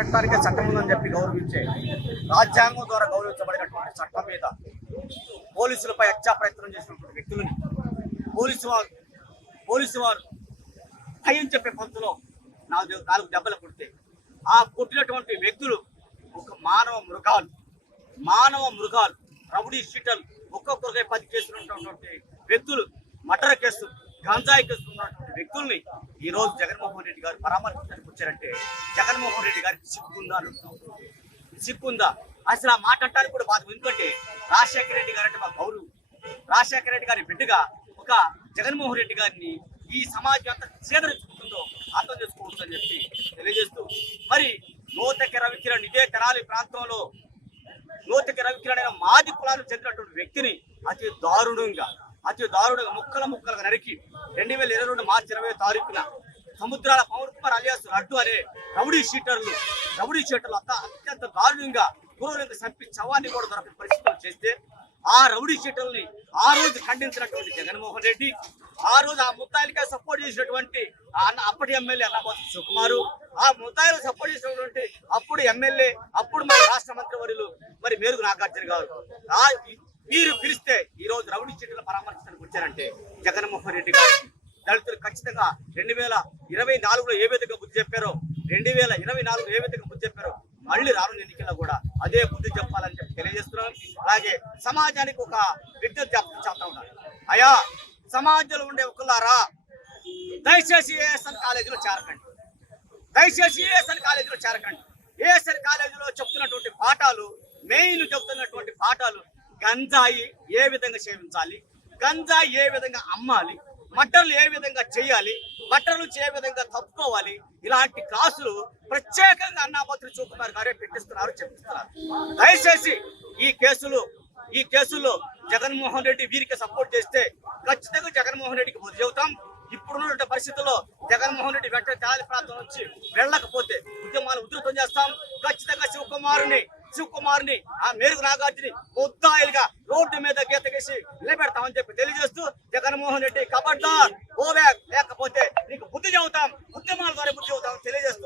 పెట్టడానికే చట్టం ఉందని చెప్పి గౌరవించే రాజ్యాంగం ద్వారా గౌరవించబడినటువంటి చట్టం మీద పోలీసులపై హత్యా ప్రయత్నం చేసినటువంటి వ్యక్తులని పోలీసు వారు భయం చెప్పే పంతులో 4 దెబ్బలు కొడితే ఆ కొట్టినటువంటి వ్యక్తులు ఒక మానవ మృగాలు రౌడీ షీటర్లు ఒక్కొక్కరికై 10 కేసులు ఉన్నటువంటి వ్యక్తులు, మర్డర్ కేసు, గంజాయి కేసు ఉన్నటువంటి వ్యక్తుల్ని ఈ రోజు జగన్మోహన్ రెడ్డి గారు పరామర్శించడానికి వచ్చారంటే జగన్మోహన్ రెడ్డి గారికి సిగ్గుందా అసలు ఆ మాట అంటానికి కూడా బాధ. ఎందుకంటే రాజశేఖర రెడ్డి గారు అంటే మా గౌరవం. రాజశేఖర రెడ్డి గారి బిడ్డగా ఒక జగన్మోహన్ రెడ్డి గారిని ఈ సమాజం అంతా చేదరించుకుంటుందో అర్థం చేసుకోవచ్చు అని చెప్పి తెలియజేస్తూ, మరి లోతకి రవికిరణ్ ఇదే తెనాలి ప్రాంతంలో లోతకి రవికిరణ్ అయిన మాది కులాలకు చెందినటువంటి వ్యక్తిని అతి దారుణంగా ముక్కలుగా నరికి 2022 మార్చి 20వ తారీఖున సముద్రాల పవన్ కుమార్ అలియాస్ లడ్డు అనే రౌడీ షీటర్లు అత్యంత దారుణంగా క్రూరంగా చంపి చవాన్ని కూడా దొరకని పరిస్థితులు చేస్తే ఆ రౌడీ షీటర్ని ఆ రోజు ఖండించినటువంటి జగన్మోహన్ రెడ్డి, ఆ రోజు ఆ ముద్దాయిలకే సపోర్ట్ చేసినటువంటి అప్పటి ఎమ్మెల్యే అన్నబోతు శివకుమారు, ఆ ముద్దాయిలు సపోర్ట్ చేసినటువంటి అప్పుడు ఎమ్మెల్యే అప్పుడు మరి రాష్ట్ర మంత్రివర్యులు మరి మేరుగు నాగార్జున గారు వీరు పిలిస్తే ఈ రోజు రౌడీ షీటర్లు పరామర్శించడానికి వచ్చారంటే జగన్మోహన్ రెడ్డి గారు దళితులు ఖచ్చితంగా 2024లో ఏ విధంగా బుద్ధి చెప్పారో 2024 ఏ విధంగా బుద్ధి చెప్పారో మళ్ళీ రానున్న ఎన్నికల్లో కూడా అదే బుద్ధి చెప్పాలని చెప్పి తెలియజేస్తున్నాం. అలాగే సమాజానికి ఒక విజ్ఞప్తి చేస్తా ఉన్నారు. అయ్యా, సమాజంలో ఉండే ఒకళ్ళారా, దయచేసి ఏఎస్ఎన్ కాలేజీలో చేరకండి. ఏఎస్ఎన్ కాలేజీలో చెప్తున్నటువంటి పాఠాలు, మెయిన్ చెప్తున్నటువంటి పాఠాలు గంజాయి ఏ విధంగా సేవించాలి, గంజాయి ఏ విధంగా అమ్మాలి, మటర్లు ఏ విధంగా చేయాలి, మటర్లు ఏ విధంగా తప్పుకోవాలి, ఇలాంటి క్లాసులు ప్రత్యేకంగా అన్నాపత్రి శివకుమార్ గారే చెప్పిస్తున్నారు. దయచేసి ఈ కేసులో జగన్మోహన్ రెడ్డి వీరికి సపోర్ట్ చేస్తే ఖచ్చితంగా జగన్మోహన్ రెడ్డికి బుద్ధి చెబుతాం. ఇప్పుడున్న పరిస్థితుల్లో జగన్మోహన్ రెడ్డి వెంటనే తెనాలి ప్రాంతం నుంచి వెళ్ళకపోతే ఉద్యమాలు ఉధృతం చేస్తాం. ఖచ్చితంగా శివకుమార్ని ఆ మేరుగు నాగార్జుని ముద్దాయిలుగా రోడ్డు మీద గీత గీసి నిలబెడతామని చెప్పి తెలియజేస్తూ, జగన్మోహన్ రెడ్డి కబడ్దార్, లేకపోతే నీకు బుద్ధి చెబుతాం, ఉద్యమాల ద్వారా బుద్ధి చెబుతాం తెలియజేస్తాం.